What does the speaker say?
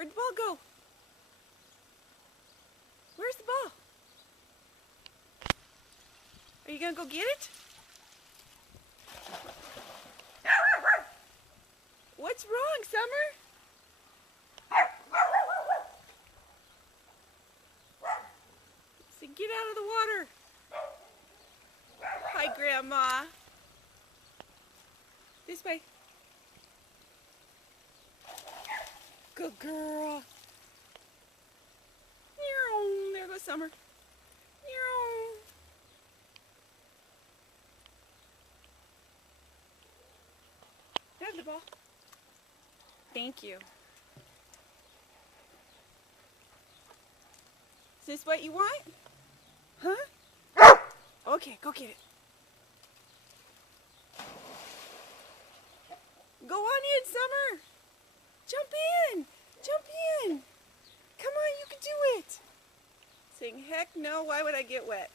Where'd the ball go? Where's the ball? Are you gonna go get it? What's wrong, Summer? So get out of the water. Hi, Grandma. This way. Good girl. There goes Summer. Have the ball. Thank you. Is this what you want? Huh? Okay, go get it. Go on in, Summer. Jump in. Jump in. Come on, you can do it. Saying, heck no, why would I get wet?